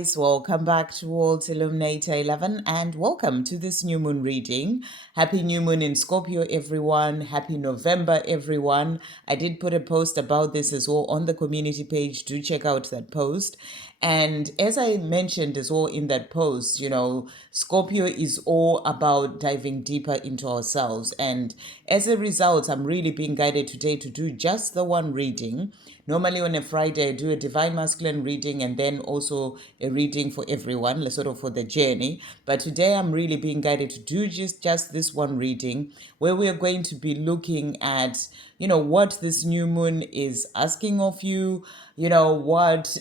Welcome back towards Illuminator11 and welcome to this new moon reading. Happy new moon in Scorpio, everyone. Happy November, everyone. I did put a post about this as well on the community page. Do check out that post. And as I mentioned as well in that post, Scorpio is all about diving deeper into ourselves. And as a result, I'm really being guided today to do just the one reading. Normally on a Friday, I do a divine masculine reading and then also a reading for everyone, sort of for the journey. But today I'm really being guided to do just this one reading where we are going to be looking at, what this new moon is asking of you, what's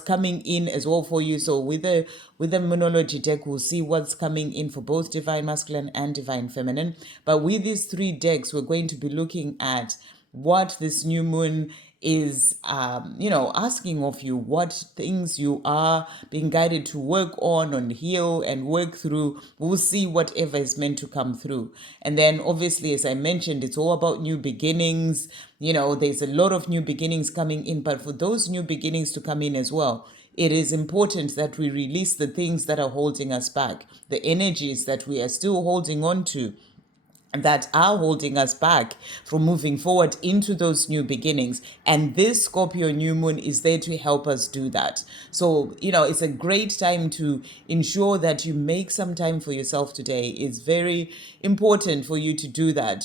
coming in as well for you. So with the Moonology deck, we'll see what's coming in for both divine masculine and divine feminine. But with these three decks, we're going to be looking at what this new moon is asking of you, what things you are being guided to work on and heal and work through. We'll see whatever is meant to come through. And then obviously, as I mentioned, it's all about new beginnings. There's a lot of new beginnings coming in, but for those new beginnings to come in as well, it is important that we release the things that are holding us back, the energies that we are still holding on to, that are holding us back from moving forward into those new beginnings. And this Scorpio new moon is there to help us do that. So, it's a great time to ensure that you make some time for yourself today. It's very important for you to do that.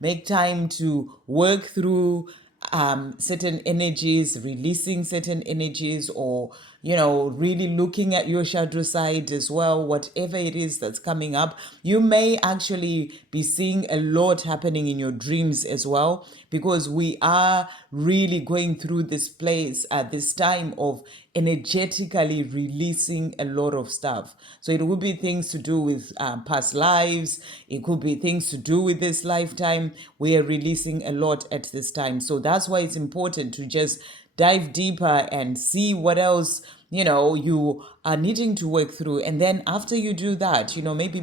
Make time to work through certain energies, releasing certain energies, or really looking at your shadow side as well. Whatever it is that's coming up, you may actually be seeing a lot happening in your dreams as well, because we are really going through this place at this time of energetically releasing a lot of stuff. So it would be things to do with past lives. It could be things to do with this lifetime. We are releasing a lot at this time. So that's why it's important to just dive deeper and see what else you are needing to work through. And then after you do that, maybe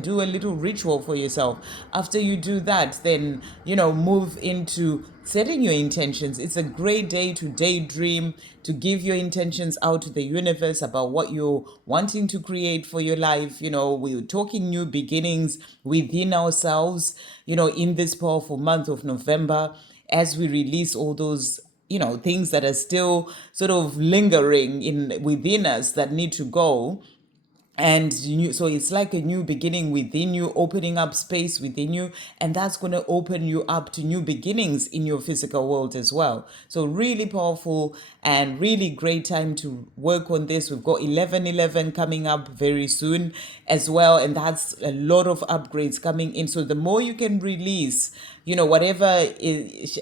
do a little ritual for yourself. After you do that, then move into setting your intentions. It's a great day to daydream, to give your intentions out to the universe about what you're wanting to create for your life. We're talking new beginnings within ourselves, in this powerful month of November, as we release all those things that are still sort of lingering within us that need to go. And so it's like a new beginning within you, opening up space within you, and that's going to open you up to new beginnings in your physical world as well. So really powerful and really great time to work on this. We've got 11/11 coming up very soon as well, and that's a lot of upgrades coming in. So the more you can release, whatever is,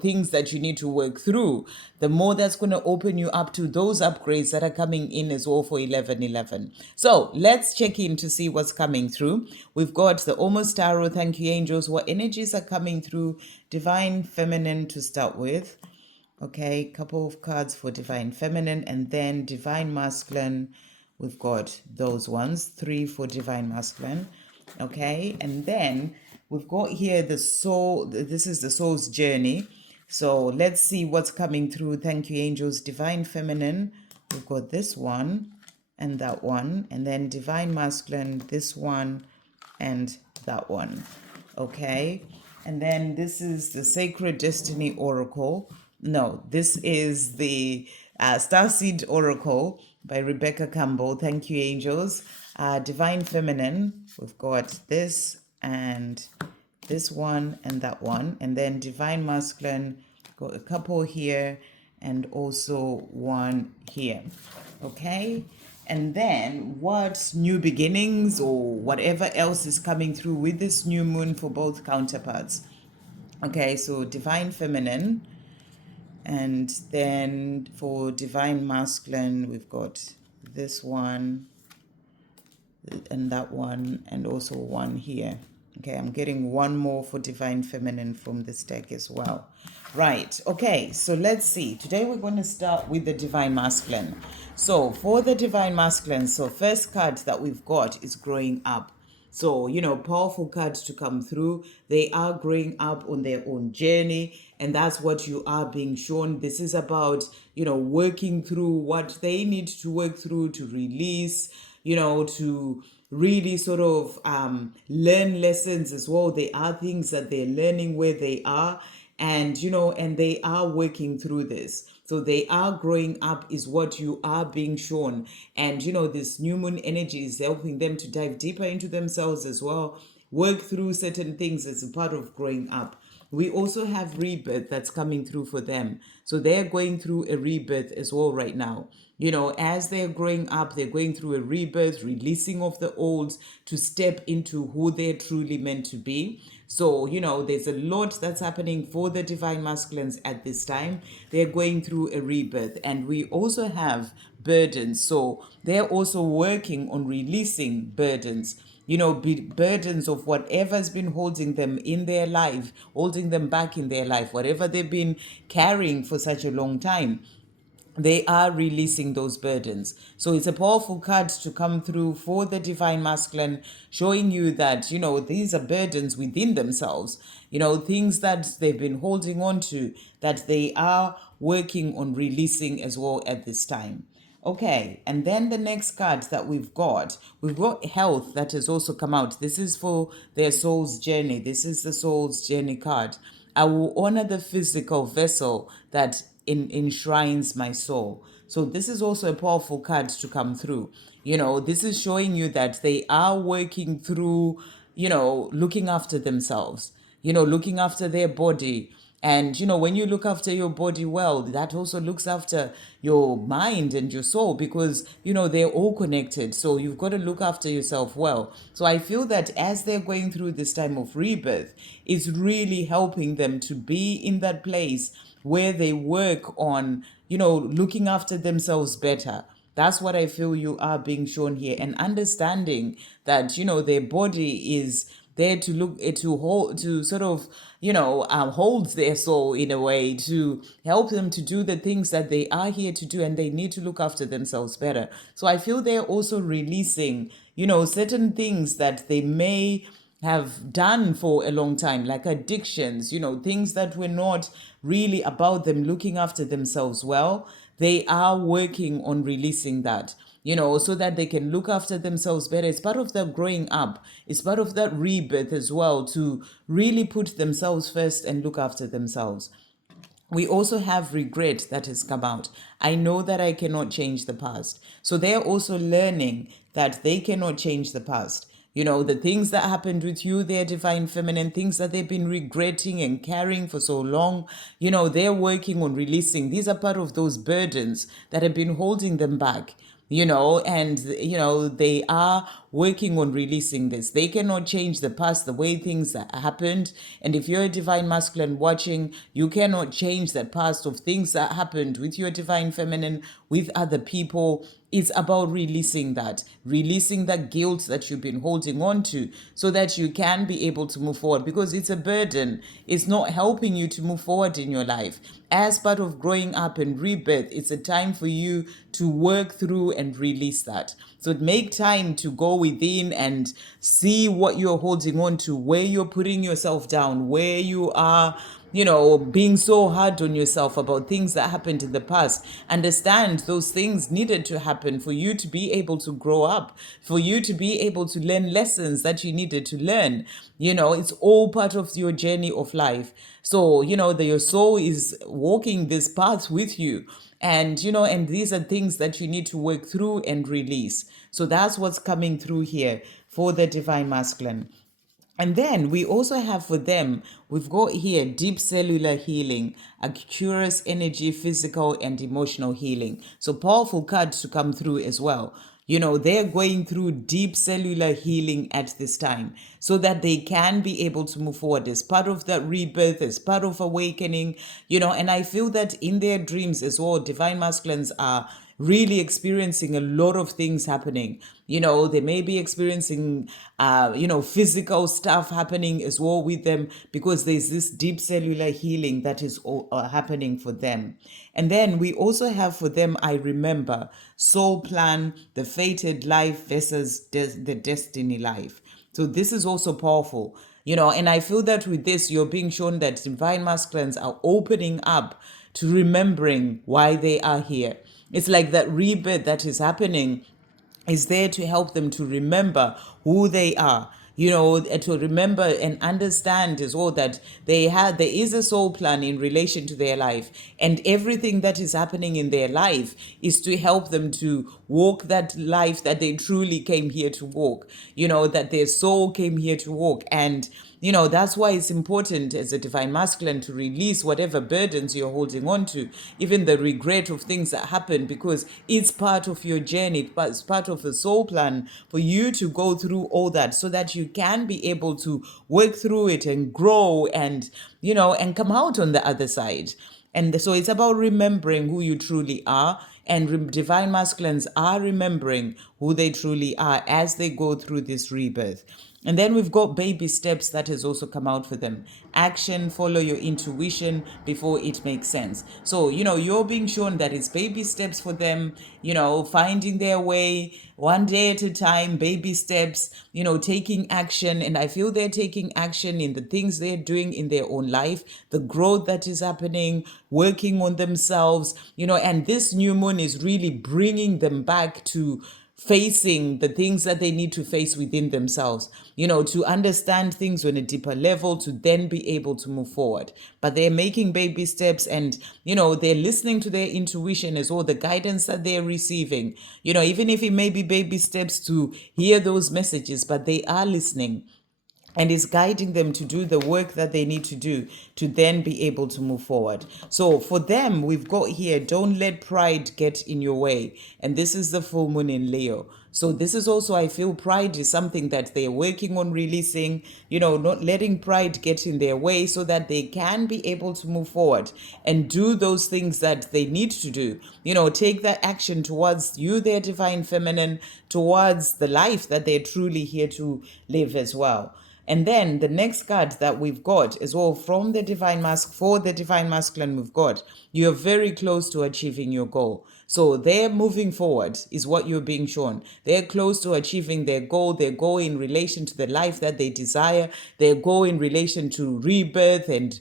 things that you need to work through, the more that's going to open you up to those upgrades that are coming in as well for 11/11. So let's check in to see what's coming through. We've got the Almost Tarot. Thank you, angels. What energies are coming through? Divine Feminine to start with. Okay, couple of cards for Divine Feminine, and then Divine Masculine. We've got those ones, 3 for Divine Masculine. Okay, and then we've got here the soul. This is the soul's journey. So let's see what's coming through. Thank you, angels. Divine Feminine. We've got this one and that one. And then Divine Masculine, this one and that one. Okay. And then this is the Sacred Destiny Oracle. No, this is the Starseed Oracle by Rebecca Campbell. Thank you, angels. Divine Feminine. We've got this and this one and that one. And then Divine Masculine, got a couple here and also one here. Okay. And then what new beginnings or whatever else is coming through with this new moon for both counterparts. Okay, so Divine Feminine. And then for Divine Masculine, we've got this one and that one and also one here. Okay, I'm getting one more for Divine Feminine from this deck as well. Right, okay, so let's see. Today we're going to start with the Divine Masculine. So for the Divine Masculine, so first card that we've got is Growing Up. So, powerful cards to come through. They are growing up on their own journey, and that's what you are being shown. This is about, working through what they need to work through to release, to really sort of learn lessons as well. There are things that they're learning where they are, and and they are working through this, so they are growing up is what you are being shown. And this new moon energy is helping them to dive deeper into themselves as well, work through certain things as a part of growing up. We also have rebirth that's coming through for them, so they're going through a rebirth as well right now. As they're growing up, they're going through a rebirth, releasing of the old to step into who they're truly meant to be. So, there's a lot that's happening for the divine masculines at this time. They're going through a rebirth, and we also have burdens. So, they're also working on releasing burdens. Burdens of whatever's been holding them in their life, holding them back in their life, whatever they've been carrying for such a long time. They are releasing those burdens. So it's a powerful card to come through for the divine masculine, showing you that, these are burdens within themselves, things that they've been holding on to, that they are working on releasing as well at this time. Okay, and then the next card that we've got health that has also come out. This is for their soul's journey. This is the soul's journey card. I will honor the physical vessel that enshrines my soul. So this is also a powerful card to come through. This is showing you that they are working through, looking after themselves, looking after their body. And, when you look after your body well, that also looks after your mind and your soul, because, they're all connected. So you've got to look after yourself well. So I feel that as they're going through this time of rebirth, it's really helping them to be in that place where they work on, looking after themselves better. That's what I feel you are being shown here, and understanding that, their body is there to look to hold, to sort of holds their soul in a way, to help them to do the things that they are here to do, and they need to look after themselves better. So I feel they're also releasing certain things that they may have done for a long time, like addictions, things that were not really about them looking after themselves well. They are working on releasing that, so that they can look after themselves better. It's part of their growing up. It's part of that rebirth as well, to really put themselves first and look after themselves. We also have regret that has come out. I know that I cannot change the past. So they're also learning that they cannot change the past. The things that happened with you, their divine feminine, things that they've been regretting and carrying for so long, they're working on releasing. These are part of those burdens that have been holding them back, and they are working on releasing this. They cannot change the past, the way things happened. And if you're a divine masculine watching, you cannot change that past of things that happened with your divine feminine, with other people. It's about releasing that guilt that you've been holding on to, so that you can be able to move forward, because it's a burden. It's not helping you to move forward in your life. As part of growing up and rebirth, it's a time for you to work through and release that. So make time to go within and see what you're holding on to, where you're putting yourself down, where you are, being so hard on yourself about things that happened in the past. Understand those things needed to happen for you to be able to grow up, for you to be able to learn lessons that you needed to learn. It's all part of your journey of life. So, your soul is walking this path with you. And, and these are things that you need to work through and release. So that's what's coming through here for the divine masculine. And then we also have for them, we've got here deep cellular healing, a curious energy, physical and emotional healing. So powerful cards to come through as well. They're going through deep cellular healing at this time, so that they can be able to move forward as part of that rebirth, as part of awakening, and I feel that in their dreams as well, divine masculines are really experiencing a lot of things happening. They may be experiencing, physical stuff happening as well with them, because there's this deep cellular healing that is happening for them. And then we also have for them, I remember, soul plan, the fated life versus the destiny life. So this is also powerful, and I feel that with this, you're being shown that divine masculines are opening up to remembering why they are here. It's like that rebirth that is happening is there to help them to remember who they are, to remember and understand as well that there is a soul plan in relation to their life, and everything that is happening in their life is to help them to walk that life that they truly came here to walk, that their soul came here to walk. And that's why it's important as a divine masculine to release whatever burdens you're holding on to, even the regret of things that happened, because it's part of your journey, it's part of the soul plan for you to go through all that so that you can be able to work through it and grow and, and come out on the other side. And so it's about remembering who you truly are. And divine masculines are remembering who they truly are as they go through this rebirth. And then we've got baby steps that has also come out for them. Action, follow your intuition before it makes sense. So, you're being shown that it's baby steps for them, finding their way one day at a time, baby steps, taking action. And I feel they're taking action in the things they're doing in their own life, the growth that is happening, working on themselves, and this new moon is really bringing them back to facing the things that they need to face within themselves, to understand things on a deeper level, to then be able to move forward. But they're making baby steps, and, they're listening to their intuition as well, the guidance that they're receiving, even if it may be baby steps to hear those messages, but they are listening. And is guiding them to do the work that they need to do to then be able to move forward. So for them, we've got here, don't let pride get in your way. And this is the full moon in Leo. So this is also, I feel pride is something that they're working on releasing, not letting pride get in their way so that they can be able to move forward and do those things that they need to do. Take that action towards you, their divine feminine, towards the life that they're truly here to live as well. And then the next card that we've got as well from the divine for the divine masculine, we've got, you're very close to achieving your goal. So they're moving forward is what you're being shown. They're close to achieving their goal. Their goal in relation to the life that they desire. Their goal in relation to rebirth and,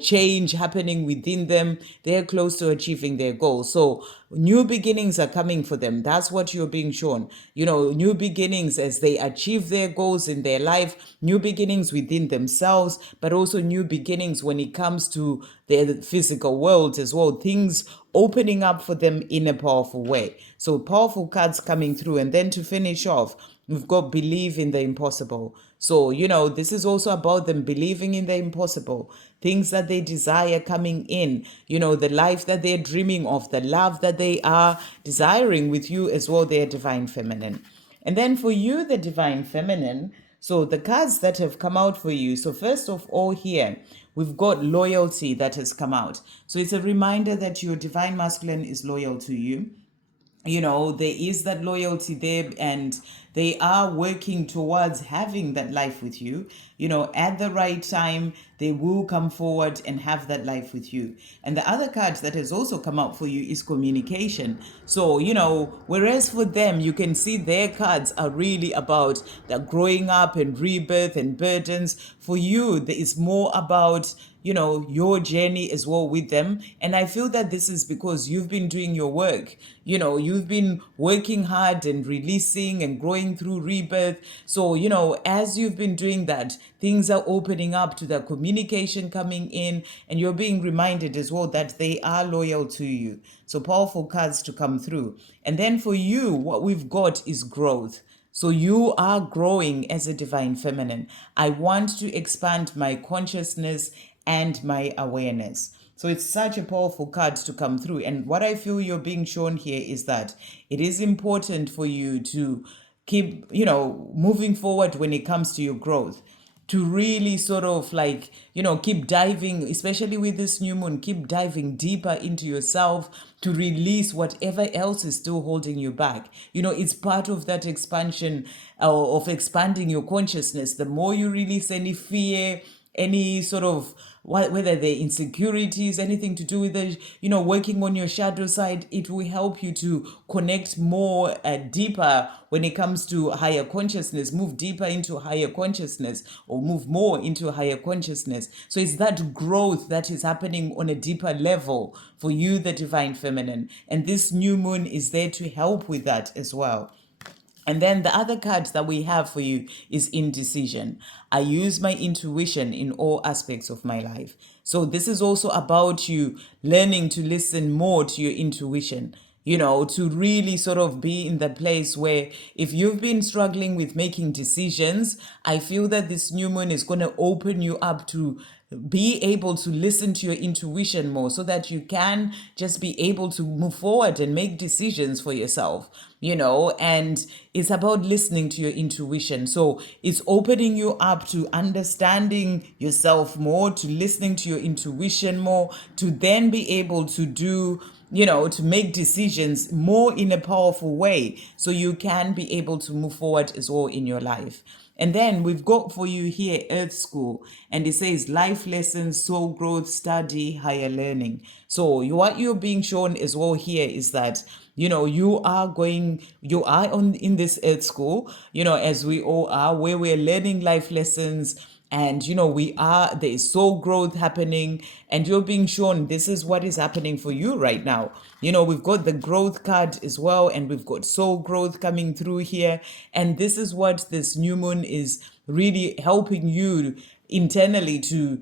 change happening within them. They're close to achieving their goal. So new beginnings are coming for them. That's what you're being shown. New beginnings as they achieve their goals in their life, new beginnings within themselves, but also new beginnings when it comes to their physical world as well. Things opening up for them in a powerful way. So powerful cards coming through. And then to finish off, we've got believe in the impossible. So, this is also about them believing in the impossible, things that they desire coming in, the life that they're dreaming of, the love that they are desiring with you as well, their divine feminine. And then for you, the divine feminine, so the cards that have come out for you. So first of all here, we've got loyalty that has come out. So it's a reminder that your divine masculine is loyal to you. There is that loyalty there, and they are working towards having that life with you. At the right time, they will come forward and have that life with you. And the other card that has also come out for you is communication. So, whereas for them, you can see their cards are really about the growing up and rebirth and burdens. For you, there is more about your journey as well with them. And I feel that this is because you've been doing your work. You've been working hard and releasing and growing through rebirth. So, as you've been doing that, things are opening up to the communication coming in, and you're being reminded as well that they are loyal to you. So powerful cards to come through. And then for you, what we've got is growth. So you are growing as a divine feminine. I want to expand my consciousness and my awareness. So it's such a powerful card to come through. And what I feel you're being shown here is that it is important for you to keep, moving forward when it comes to your growth, to really sort of keep diving, especially with this new moon, keep diving deeper into yourself to release whatever else is still holding you back. It's part of that expansion of expanding your consciousness. The more you release any fear, any sort of whether they're insecurities, anything to do with the, working on your shadow side. It will help you to connect more deeper when it comes to higher consciousness, move deeper into higher consciousness, or move more into higher consciousness. So it's that growth that is happening on a deeper level for you, the divine feminine, and this new moon is there to help with that as well. And then the other card that we have for you is indecision. I use my intuition in all aspects of my life. So this is also about you learning to listen more to your intuition, to really sort of be in the place where if you've been struggling with making decisions, I feel that this new moon is going to open you up to be able to listen to your intuition more so that you can just be able to move forward and make decisions for yourself, and it's about listening to your intuition. So it's opening you up to understanding yourself more, to listening to your intuition more, to then be able to do, to make decisions more in a powerful way so you can be able to move forward as well in your life. And then we've got for you here Earth School, and it says life lessons, soul growth, study, higher learning. So what you're being shown as well here is that, you are on in this Earth School, as we all are, where we're learning life lessons. And there is soul growth happening, and you're being shown this is what is happening for you right now. We've got the growth card as well, and we've got soul growth coming through here. And this is what this new moon is really helping you internally to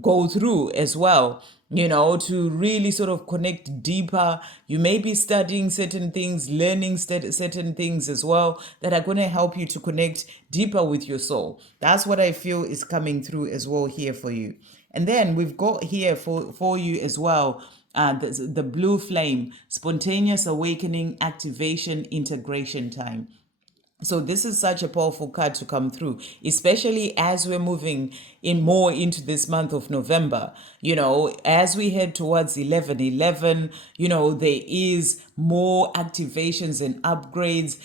go through as well, to really sort of connect deeper. You may be studying certain things, learning certain things as well that are going to help you to connect deeper with your soul. That's what I feel is coming through as well here for you. And then we've got here for you as well the blue flame, spontaneous awakening, activation, integration time. So this is such a powerful card to come through, especially as we're moving in more into this month of November. As we head towards 11/11, there is more activations and upgrades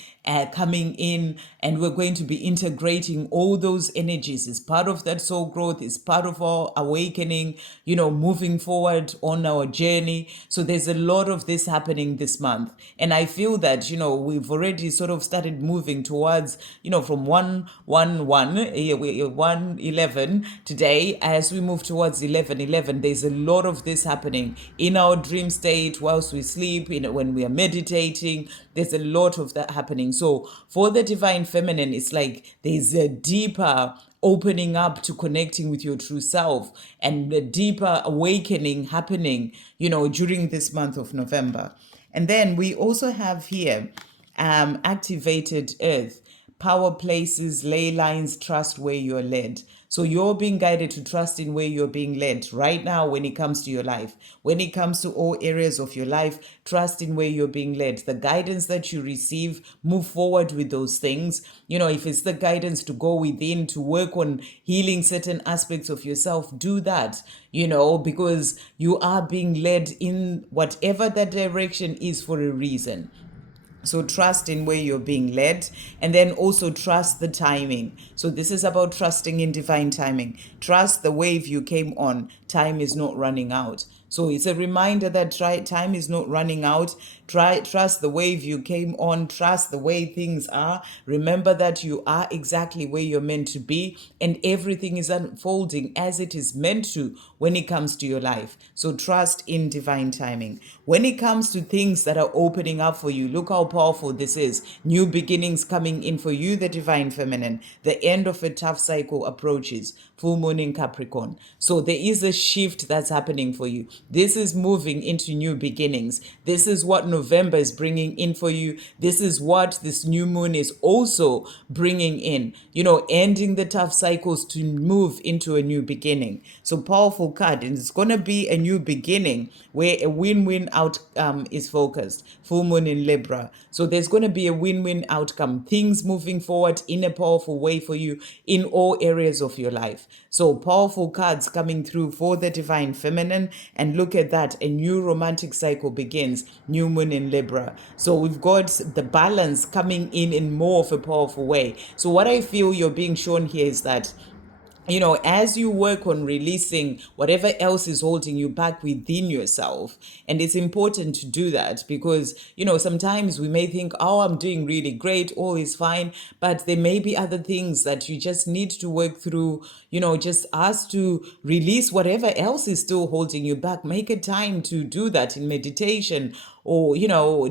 coming in, and we're going to be integrating all those energies as part of that soul growth, is part of our awakening, moving forward on our journey. So there's a lot of this happening this month, and I feel that we've already sort of started moving towards from 1/11 today. As we move towards 11/11, there's a lot of this happening in our dream state whilst we sleep, when we are meditating. There's a lot of that happening. So for the divine feminine, it's like there's a deeper opening up to connecting with your true self, and a deeper awakening happening, during this month of November. And then we also have here activated earth, power places, ley lines, trust where you're led. So you're being guided to trust in where you're being led right now when it comes to your life. When it comes to all areas of your life, trust in where you're being led. The guidance that you receive, move forward with those things. If it's the guidance to go within, to work on healing certain aspects of yourself, do that, because you are being led in whatever that direction is for a reason. So trust in where you're being led, and then also trust the timing. So this is about trusting in divine timing. Trust the wave you came on. Time is not running out. So it's a reminder that time is not running out. Trust the wave you came on. Trust the way things are. Remember that you are exactly where you're meant to be, and everything is unfolding as it is meant to when it comes to your life. So trust in divine timing. When it comes to things that are opening up for you, look how powerful this is. New beginnings coming in for you, the divine feminine. The end of a tough cycle approaches. Full moon in Capricorn. So there is a shift that's happening for you. This is moving into new beginnings. This is what November is bringing in for you. This is what this new moon is also bringing in, ending the tough cycles to move into a new beginning. So powerful card, and it's going to be a new beginning where a win-win outcome is focused. Full moon in Libra. So there's going to be a win-win outcome. Things moving forward in a powerful way for you in all areas of your life. So powerful cards coming through for the divine feminine, and look at that, a new romantic cycle begins. New moon in Libra. So we've got the balance coming in more of a powerful way. So what I feel you're being shown here is that as you work on releasing whatever else is holding you back within yourself. And it's important to do that because, sometimes we may think, oh, I'm doing really great, all is fine. But there may be other things that you just need to work through, just ask to release whatever else is still holding you back. Make a time to do that in meditation or,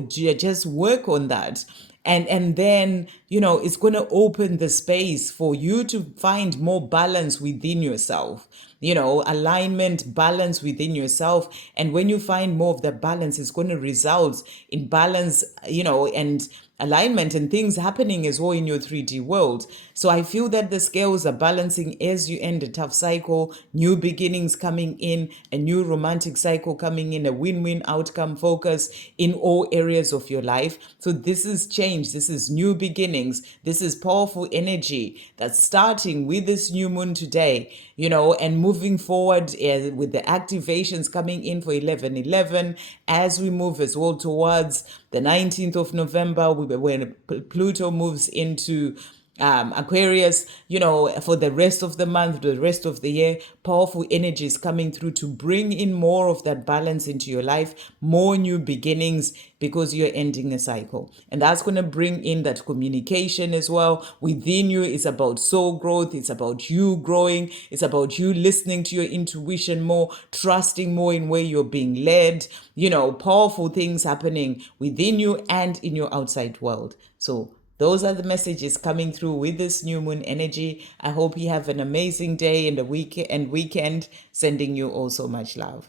just work on that. And then it's going to open the space for you to find more balance within yourself, alignment, balance within yourself. And when you find more of the balance, it's going to result in balance, and alignment and things happening as well in your 3D world. So I feel that the scales are balancing as you end a tough cycle, new beginnings coming in, a new romantic cycle coming in, a win-win outcome focus in all areas of your life. So this is change, this is new beginnings, this is powerful energy that's starting with this new moon today, and moving forward with the activations coming in for 11/11 as we move as well towards the 19th of November, when Pluto moves into Aquarius, for the rest of the month, the rest of the year, powerful energies coming through to bring in more of that balance into your life, more new beginnings, because you're ending a cycle. And that's going to bring in that communication as well within you. It's about soul growth. It's about you growing. It's about you listening to your intuition more, trusting more in where you're being led, powerful things happening within you and in your outside world. So those are the messages coming through with this new moon energy. I hope you have an amazing day and a weekend. Sending you all so much love.